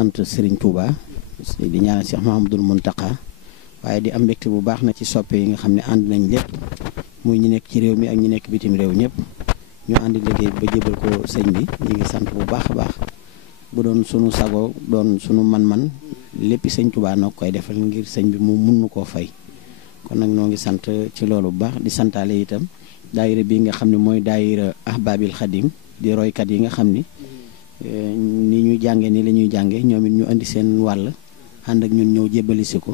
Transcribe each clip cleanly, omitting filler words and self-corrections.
sant Serigne Touba di ñaanal Cheikh Mouhamadoul Mountakha waaye di am mbégte bu baax na ci soppe yi nga xam ne ànd nañ lépp muy ñi nekk ci réew mi ak ñi nekk bitim réew ñëpp ñu ànd liggéey ba jébal ko sëñ bi ñu ngi sant bu baax a baax bu doon sunu sago doon sunu man-man lépp sëñ Touba noo koy defal ngir sëñ bi mu mun nu koo fay kon nag noo ngi sant ci loolu bu baax di santaale itam daayira bi nga xam ne mooy daayira Ahbabil Khadim di roykat yi nga xam ni ni ñuy jànge ni la ñuy jànge ñoom it ñu indi seen wàll ànd ak ñun ñëw jébbalisi ko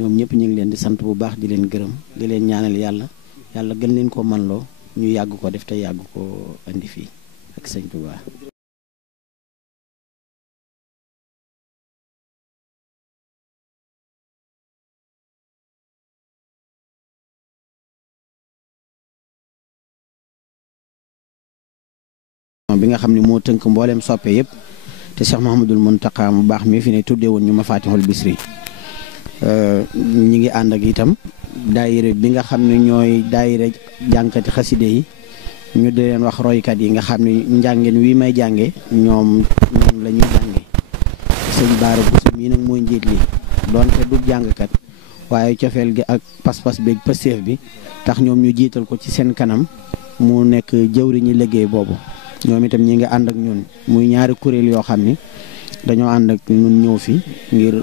ñoom ñëpp ñu ngi leen di sant bu baax di leen gërëm di leen ñaanal yàlla gën leen ko manloo ñu yàgg ko def te yàgg ko indi fii ak sëñ Touba. bi nga xam ne moo tënk mbooleem soppe yëpp te Cheikh Mouhamadoul Mountakha mu baax mi fi ne tuddee woon ñu Mafatihul Bichri ñi ngi ànd ak itam daayira bi nga xam ne ñooy daayira jànkati xaside yi ñu di leen wax roykat yi nga xam ne njàngeen wi may jànge ñoom la ñuy jànge sëñ Baara Bousso mii nag mooy njiit li doonte du jàngkat waaye cofeel gi ak pas-pas beeg pësteef bi tax ñoom ñu jiital ko ci seen kanam mu nekk jëwriñu liggéey boobu ñoom itam ñi ngi ànd ak ñun muy ñaari kuréel yoo xam ni dañoo ànd ak ñun ñëw fi ngir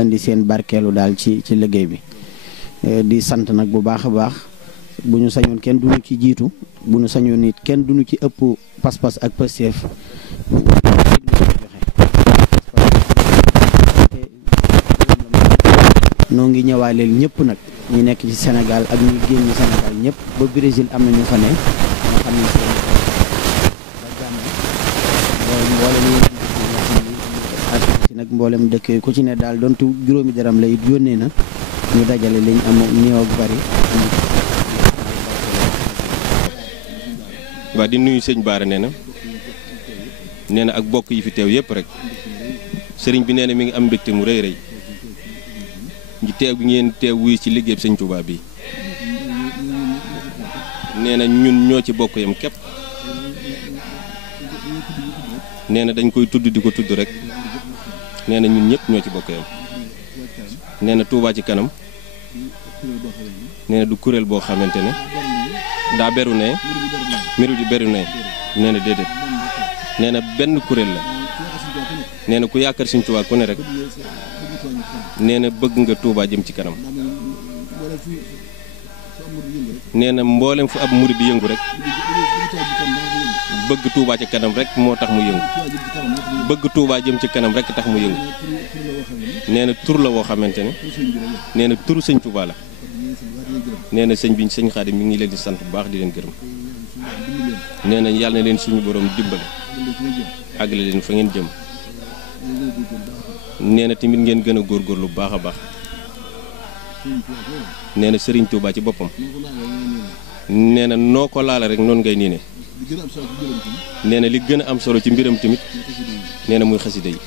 indi seen barkeelu daal ci liggéey bi di sant nag bu baax a baax bu ñu sañoon kenn duñu ci jiitu bu ñu sañoon nit kenn duñu ci ëpp pas-pas ak pësteef noo ngi ñëwaaleel ñëpp nag ñi nekk ci Sénégal ak ñi génn Sénégal ñëpp ba Brésil am na ñu fa ne ñoo xam ne nag mboolem dëkk yi ku ci ne daal donte juróomi dërëm lay yónnee na ñu dajale liñ am néew ak bari. waa di nuyu sëñ Baara nee na ak bokk yi fi teew yëpp rek sëriñ bi nee na mi ngi am mbégte mu rëy rëy ñi teew gi ngeen teew wuy ci liggéey sëñ Touba bi nee na ñun ñoo ci bokk yam képp nee na dañ koy tudd di ko tudd rek nee na ñun ñëpp ñoo ci bokk yam nee na Touba ci kanam nee na du kuréel boo xamante ne daa beru ne miru di beru ne nee na déedéet nee na benn kuréel la nee na ku yaakaar Sëñ Touba ku ne rek nee na bëgg nga Touba jëm ci kanam nee na mboolem fu ab murid di yëngu rek bëgg Touba ci kanam rek moo tax mu yëngu bëgg Touba jëm ci kanam rek tax mu yëngu nee na tur la woo xamante ne nee na turu sëñ Touba la nee na sëñ bi sëñ Xaadim mi ngi leen di sant bu baax di leen gërëm nee na yàlla na leen suñu borom dimbale àggale leen fa ngeen jëm nee na tamit ngeen gën a góorgóorlu bu baax a baax nee na Sëriñ Touba ci boppam nee na noo ko laala rek noonu ngay nii ne nee na li gën a am solo ci mbiram tamit nee na muy xasida yi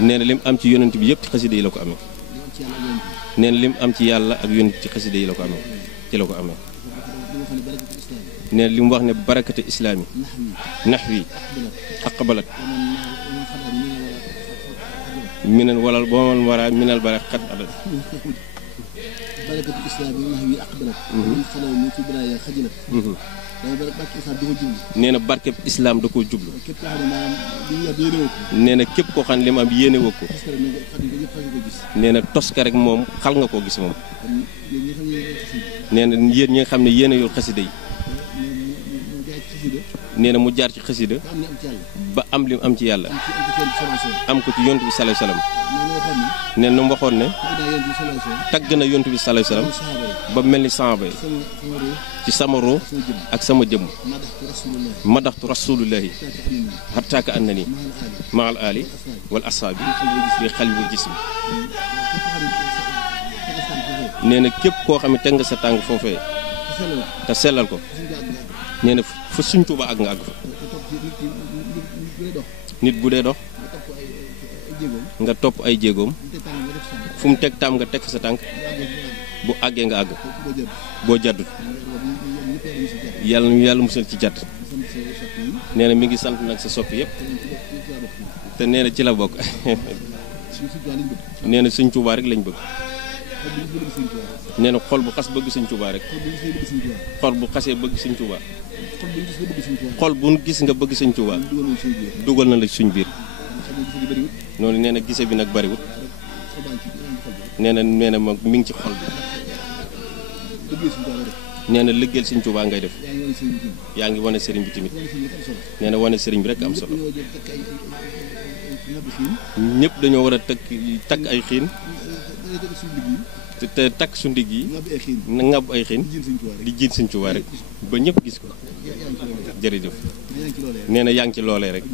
nee na lim am ci yonent bi yëpp ci xasida yi la ko amee nee na lim am ci yàlla ak yonent ci xasida yi la ko amee ci la ko amee nee na li mu wax ne barakate islaami nax wi aqbalat minal walal boo man wara minal bara xat adat barakatu islam yi nax wi aqbalat min xalaw mi fi bilaya xajilat nee na barkeb islam da koo jublu nee na képp koo xam ne li ma am yéene woo ko nee na toska rek moom xal nga koo gis moom nee na yéen ñi nga xam ne yéene yor xasida yi nee na mu jaar ci xasida ba am li mu am ci yàlla am ko ci yontu bi sallallahu alayhi wasallam nee na mu waxoon ne tagg na yontu bi sallallahu alayhi wasallam ba mel ni saaba yi ci sama roo ak sama jëmm madaxtu rasulullahi hatta annani maal ali wal asaabi bi xalbi wal jism nee na képp koo xam ne teg nga sa tàng foofee te sellal ko nee na fa Sëñ Tuuba ak nga àgg fa nit bu dee dox nga topp ay jéegoom fu mu teg taam nga teg fa sa tànk bu àggee nga àgg boo jaddut yàlla musal ci jadd nee na mi ngi sant nag sa soppi yëpp te nee na ci la bokk nee na sëñ Tuubaa rek lañ bëgg nee na xol bu xas bëgg sëñ Tuubaa rek xol bu xasee bëgg sëñ Tuubaa xol bu gis nga bëgg sëñ Tuubaa dugal na la suñ biir noonu nee na gise bi nag bariwut nee na mi ngi ci xol bi nee na liggéeyal sëñ Tuubaa ngay def yaa ngi wane sëriñ bi tamit nee na wane sëriñ bi rek am solo ñëpp dañoo war a takk ay xiin te takk su ndigg yi na ngàbb ay xiin di jiin sëñ Tuubaa rek ba ñëpp gis ko jërëjëf nee na yaa ngi ci loolee rek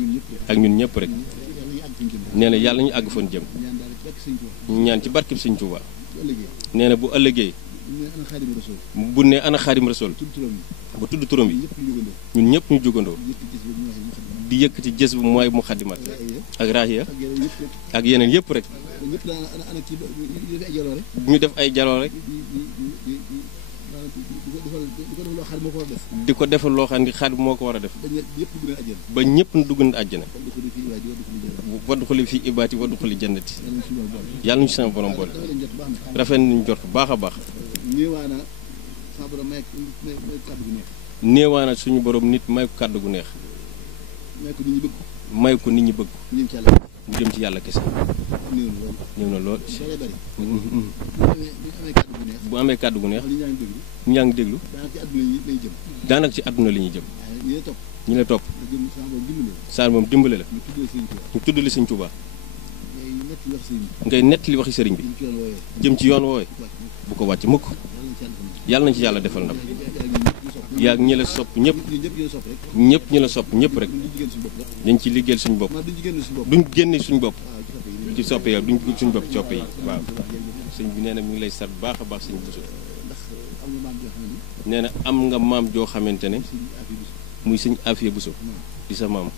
ak ñun ñëpp rek nee na yàlla ñu àgg foon jëm ñu ñaan ci barkeb sëñ Tuubaa nee na bu ëllëgee bu ne ana Xaadim Rasuul ba tudd turam yi ñun ñëpp ñu jógandoo di yëkkati jës bu mooy Muxaddamaat ak Raahiya ak yeneen yëpp rek ñu def ay jaloo rek di ko defal loo xam ne Xaadim moo ko war a def ba ñëpp dugg na àjjana waddu xuli fii ibaati waddu xuli jannati yàlla ñu sama borom boole rafet nañu jot bu baax a baax néewaana suñu borom nit may ko kàddu gu neex may ko nit ñi bëgg mu jëm ci yàlla kese ñëw na lool bu amee kàddu gu neex ñu yaa ngi déglu daanaka ci àdduna la ñuy jëm ñi la topp saar moom dimbale la ñu tudd li sëñ Tuubaa ngay nett li waxi sëriñ bi jëm ci yoon woowe bu ko wàcc mukk yàlla nañ ci yàlla defal ndam yaa ñi la sopp ñëpp ñi la sopp ñëpp rek dañ ci liggéeyal suñu bopp duñ génne suñu bopp ci soppe yow duñ suñu bopp ci soppe yi waaw sëñ bi nee na mi ngi lay sat baax a baax sëñ Bousso nee na am nga maam joo xamante ne muy sëñ Afiya Bousso di sa maam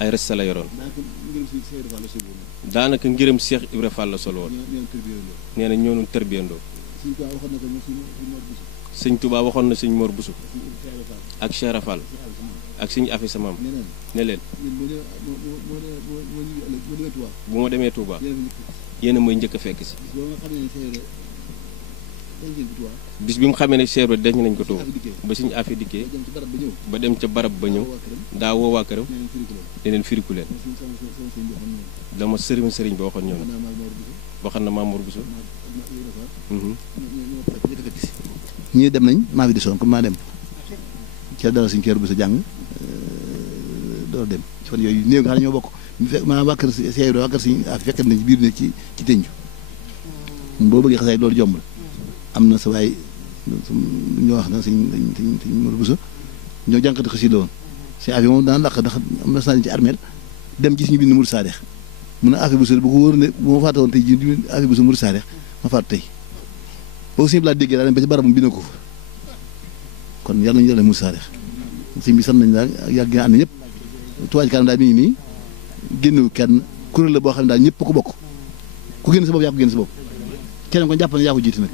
ay resta la yoroon daanaka ngërëm Cheikh Ibra Fall la solo woon nee na ñoo nu tërbiyandoo sëñ Touba waxoon na sëñ Mor Bousso ak Cheikh Ibra Fall ak sëñ Afiya sa maam ne leen bu ma demee Touba yéen a mooy njëkk a fekk si bis bi mu xamee ne Cheikh Ibra denc nañ ko Touba ba sëñ Afiya dikkee ba dem ca barab ba ñëw daa woo waa këram ne leen firiku leen dama sëriñ ba waxoon ñëw na waxoon na Maam Mor Bousso ñii dem nañ maa fi desoon comme maa dem ca dara suñu kër bu sa jàng door dem ci fan yooyu néew nga xam ne ñoo bokk maanaam waa kër Cheikh Ibra waa kër suñu fekkat nañ ci biir ne ci tënju boo bëggee xasaay loolu jomb la am na sa waay ñoo wax na suñ Mor Bousso ñoo jànkati xasi la woon si affaire moom daan làq ndax am na saa ci armeel dem gis ñu bind Mouride Sadex mun a affaire Bousso bu ko wóor ne bu ma fàtte woon tey jii affaire Bousso Mouride Sadex ma fàtte tey boobu suñu laa déggee daal ba ci barab mu bind ko fa kon yàlla nañu yàlla Mouride Sadex suñ bi sant nañ daal yàgg nga ànd ñëpp Touba Ca Kanam daal mi ngi nii génnewu kenn kuréel la boo xam ne daal ñëpp ko bokk ku génn sa bopp yaa ko génn sa bopp kenn ko jàpp ne yaa ko jiite nag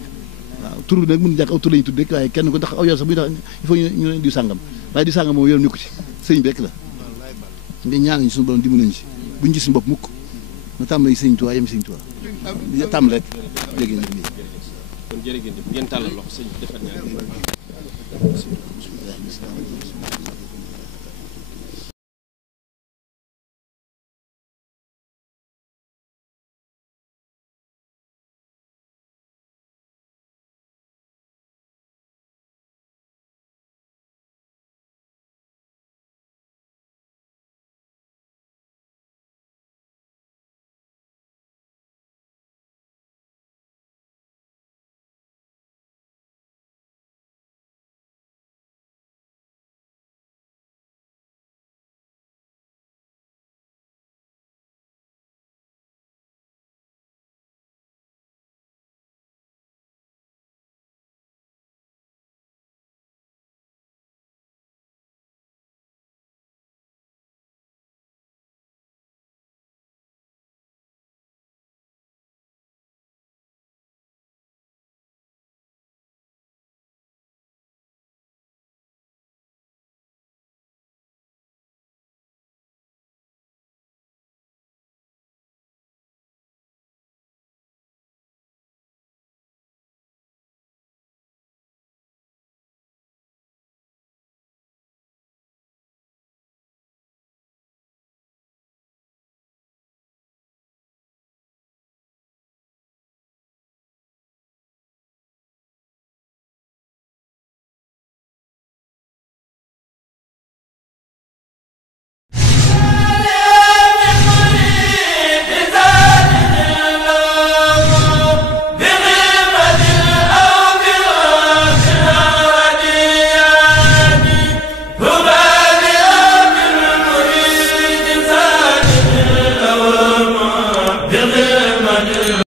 waaw tur bi nag mën jàkk aw tur la ñu tudd rek waaye kenn ko ndax aw yoon sax buy tax il faut ñu ne diw sàngam waaye diw sàngam moom yoon ñu ko ci sëñ bi rek la nga ñaan ñu suñu borom dimbali nañu ci buñ gis suñu bopp mukk na tàmbali sëñ Tuubaa yem sëñ Tuubaa tàmm rek jéggi nag lii kon jërë ngeen jëf ngeen tàllal loxo sëñ bi defal ñaan